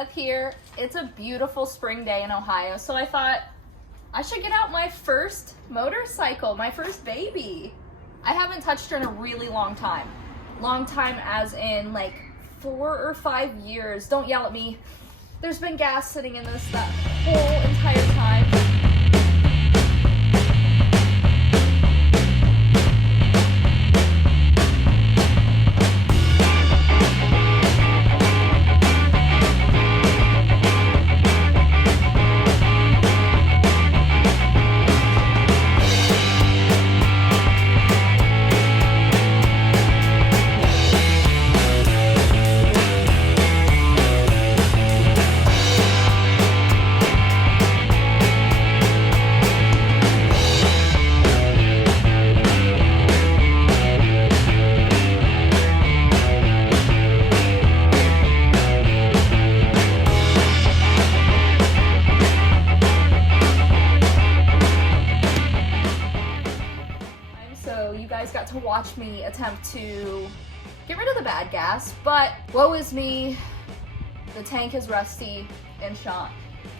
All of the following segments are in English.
Beth here. It's a beautiful spring day in Ohio, so I thought I should get out my first motorcycle, my first baby. I haven't touched her in a really long time. Long time as in like 4 or 5 years. Don't yell at me. There's been gas sitting in this that whole entire time. Got to watch me attempt to get rid of the bad gas, but woe is me, the tank is rusty and shot,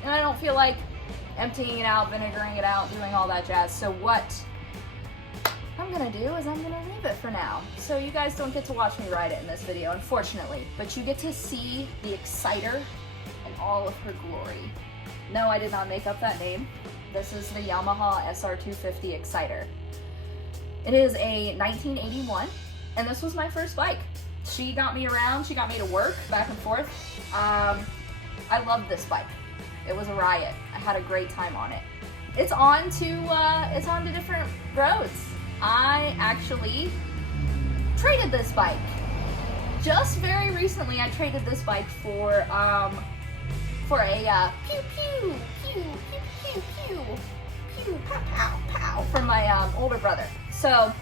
and I don't feel like emptying it out, vinegaring it out, doing all that jazz. So what I'm gonna do is I'm gonna leave it for now. So you guys don't get to watch me ride it in this video, unfortunately, but you get to see the Exciter in all of her glory. No, I did not make up that name. This is the Yamaha SR250 Exciter. It is a 1981, and this was my first bike. She got me around, she got me to work, back and forth. I loved this bike. It was a riot. I had a great time on it. It's on to different roads. I actually traded this bike. Just very recently, I traded this bike for a pew pew pew pew pew pew pow pow pow from my older brother. So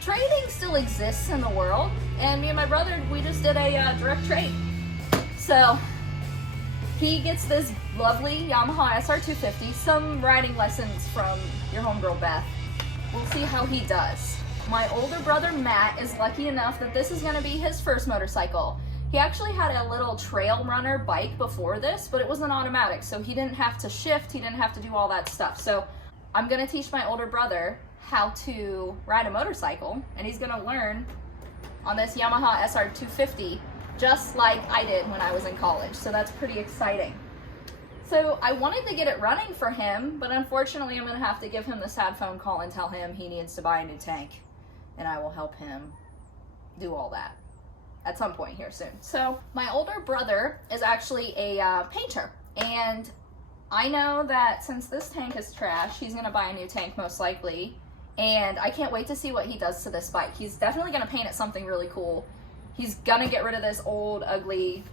trading still exists in the world, and me and my brother, we just did a direct trade. So he gets this lovely Yamaha SR250, some riding lessons from your homegirl Beth. We'll see how he does. My older brother Matt is lucky enough that this is going to be his first motorcycle. He actually had a little trail runner bike before this, but it was an automatic, so he didn't have to shift, he didn't have to do all that stuff. So I'm going to teach my older brother how to ride a motorcycle, and he's going to learn on this Yamaha SR250 just like I did when I was in college. So that's pretty exciting. So I wanted to get it running for him, but unfortunately I'm going to have to give him the sad phone call and tell him he needs to buy a new tank, and I will help him do all that at some point here soon. So my older brother is actually a painter, and I know that since this tank is trash, he's going to buy a new tank most likely. And I can't wait to see what he does to this bike. He's definitely going to paint it something really cool. He's going to get rid of this old, ugly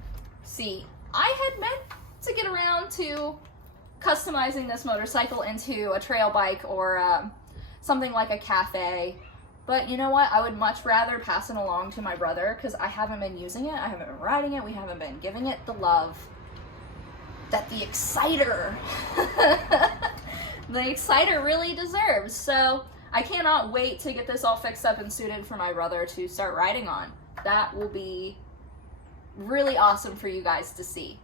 seat. I had meant to get around to customizing this motorcycle into a trail bike or something like a cafe. But you know what? I would much rather pass it along to my brother because I haven't been using it. I haven't been riding it. We haven't been giving it the love that the Exciter, the Exciter really deserves. So I cannot wait to get this all fixed up and suited for my brother to start riding on. That will be really awesome for you guys to see.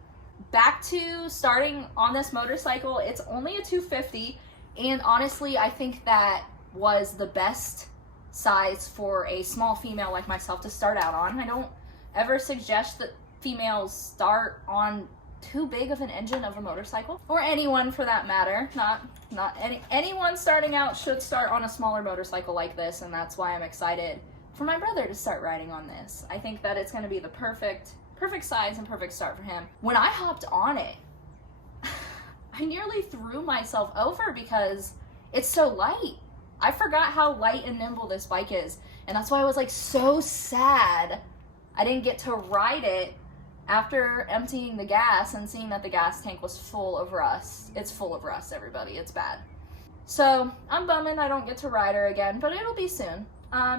Back to starting on this motorcycle, it's only a 250, and honestly, I think that was the best size for a small female like myself to start out on. I don't ever suggest that females start on too big of an engine of a motorcycle, or anyone for that matter. Anyone starting out should start on a smaller motorcycle like this, and that's why I'm excited for my brother to start riding on this. I think that it's going to be the perfect size and perfect start for him. When I hopped on it, I nearly threw myself over because it's so light. I forgot how light and nimble this bike is, and that's why I was like so sad I didn't get to ride it after emptying the gas and seeing that the gas tank was full of rust. It's full of rust, everybody. It's bad. So I'm bumming I don't get to ride her again, but it'll be soon.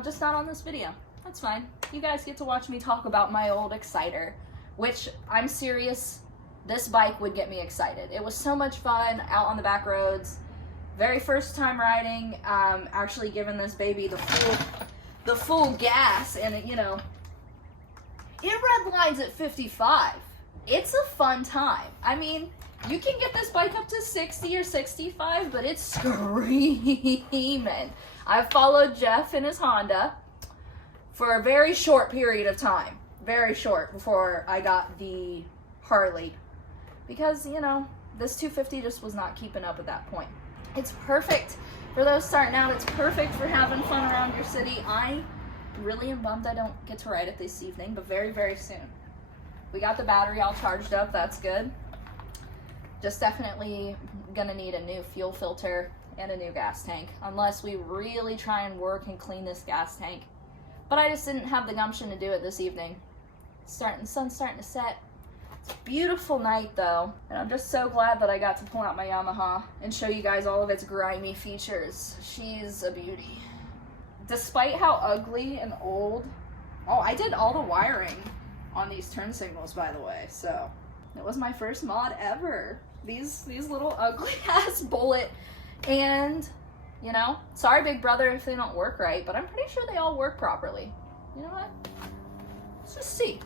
Just not on this video. That's fine. You guys get to watch me talk about my old Exciter, which I'm serious, this bike would get me excited. It was so much fun out on the back roads. Very first time riding, actually giving this baby the full gas, and it, you know, it red lines at 55. it's a fun time. I mean, you can get this bike up to 60 or 65, but it's screaming. I've followed Jeff in his Honda for a very short period of time. Very short, before I got the Harley. Because, you know, this 250 just was not keeping up at that point. It's perfect for those starting out. It's perfect for having fun around your city. I really am bummed I don't get to ride it this evening, but very, very soon. We got the battery all charged up. That's good. Just definitely gonna need a new fuel filter and a new gas tank, unless we really try and work and clean this gas tank. But I just didn't have the gumption to do it this evening. The sun's starting to set. It's a beautiful night though, and I'm just so glad that I got to pull out my Yamaha and show you guys all of its grimy features. She's a beauty. Despite how ugly and old, oh, I did all the wiring on these turn signals, by the way, so it was my first mod ever. These little ugly ass bullet, and you know, sorry big brother if they don't work right, but I'm pretty sure they all work properly. You know what? Let's just see.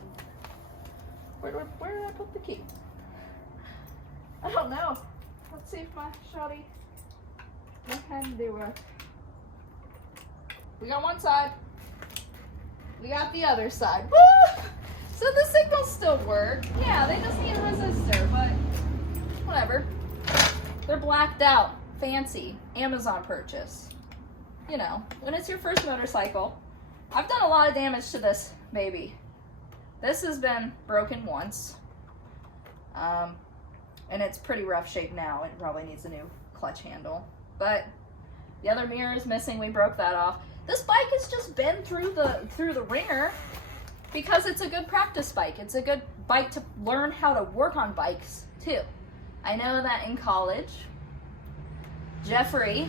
Where did I put the key? I don't know. Let's see if my shoddy can do it. We got one side. We got the other side. Woo! So the signals still work. Yeah, they just need a resistor, but whatever. They're blacked out. Fancy. Amazon purchase. You know, when it's your first motorcycle. I've done a lot of damage to this baby. This has been broken once. And it's pretty rough shape now. It probably needs a new clutch handle. But the other mirror is missing. We broke that off. This bike has just been through the ringer because it's a good practice bike. It's a good bike to learn how to work on bikes too. I know that in college, Jeffrey,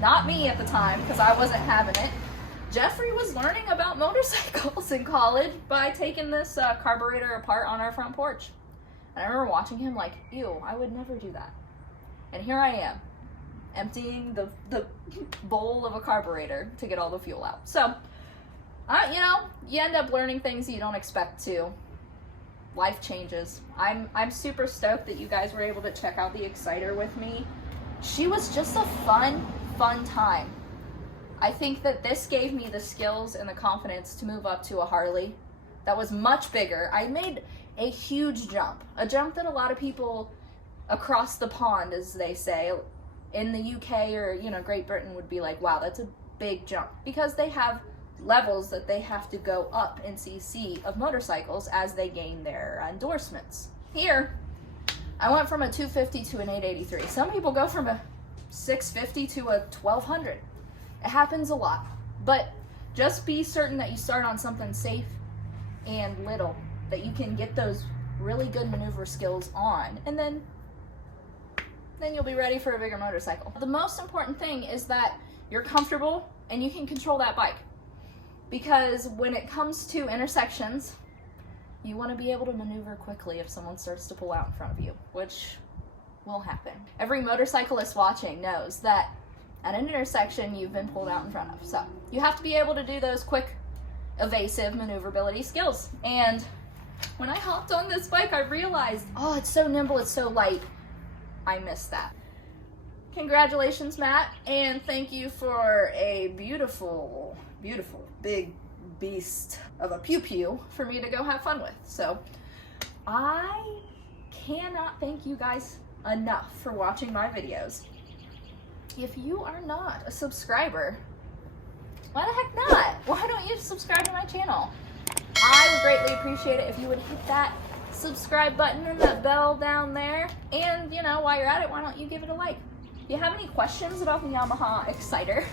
not me at the time because I wasn't having it, Jeffrey was learning about motorcycles in college by taking this carburetor apart on our front porch. And I remember watching him like, ew, I would never do that. And here I am, emptying the bowl of a carburetor to get all the fuel out. So, you know, you end up learning things you don't expect to. Life changes. I'm super stoked that you guys were able to check out the Exciter with me. She was just a fun time. I think that this gave me the skills and the confidence to move up to a Harley that was much bigger. I made a huge jump, a jump that a lot of people across the pond, as they say, in the UK or, you know, Great Britain would be like, wow, that's a big jump, because they have levels that they have to go up in CC of motorcycles as they gain their endorsements. Here, I went from a 250 to an 883. Some people go from a 650 to a 1200. It happens a lot, but just be certain that you start on something safe and little, that you can get those really good maneuver skills on, and then you'll be ready for a bigger motorcycle. The most important thing is that you're comfortable and you can control that bike, because when it comes to intersections, you want to be able to maneuver quickly if someone starts to pull out in front of you, which will happen. Every motorcyclist watching knows that at an intersection you've been pulled out in front of. So you have to be able to do those quick, evasive maneuverability skills. And when I hopped on this bike, I realized, oh, it's so nimble, it's so light. I missed that. Congratulations, Matt, and thank you for a beautiful, beautiful big beast of a pew-pew for me to go have fun with. So I cannot thank you guys enough for watching my videos. If you are not a subscriber, why the heck not? Why don't you subscribe to my channel? I would greatly appreciate it if you would hit that subscribe button and that bell down there. And, you know, while you're at it, why don't you give it a like? If you have any questions about the Yamaha Exciter,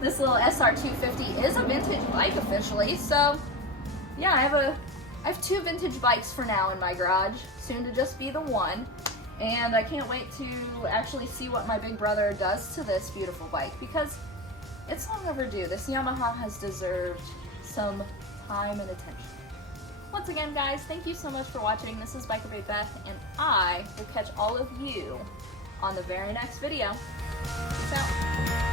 this little SR250 is a vintage bike officially. So, yeah, I have two vintage bikes for now in my garage, soon to just be the one. And I can't wait to actually see what my big brother does to this beautiful bike, because it's long overdue. This Yamaha has deserved some time and attention. Once again, guys, thank you so much for watching. This is Biker Babe Beth, and I will catch all of you on the very next video. Peace out.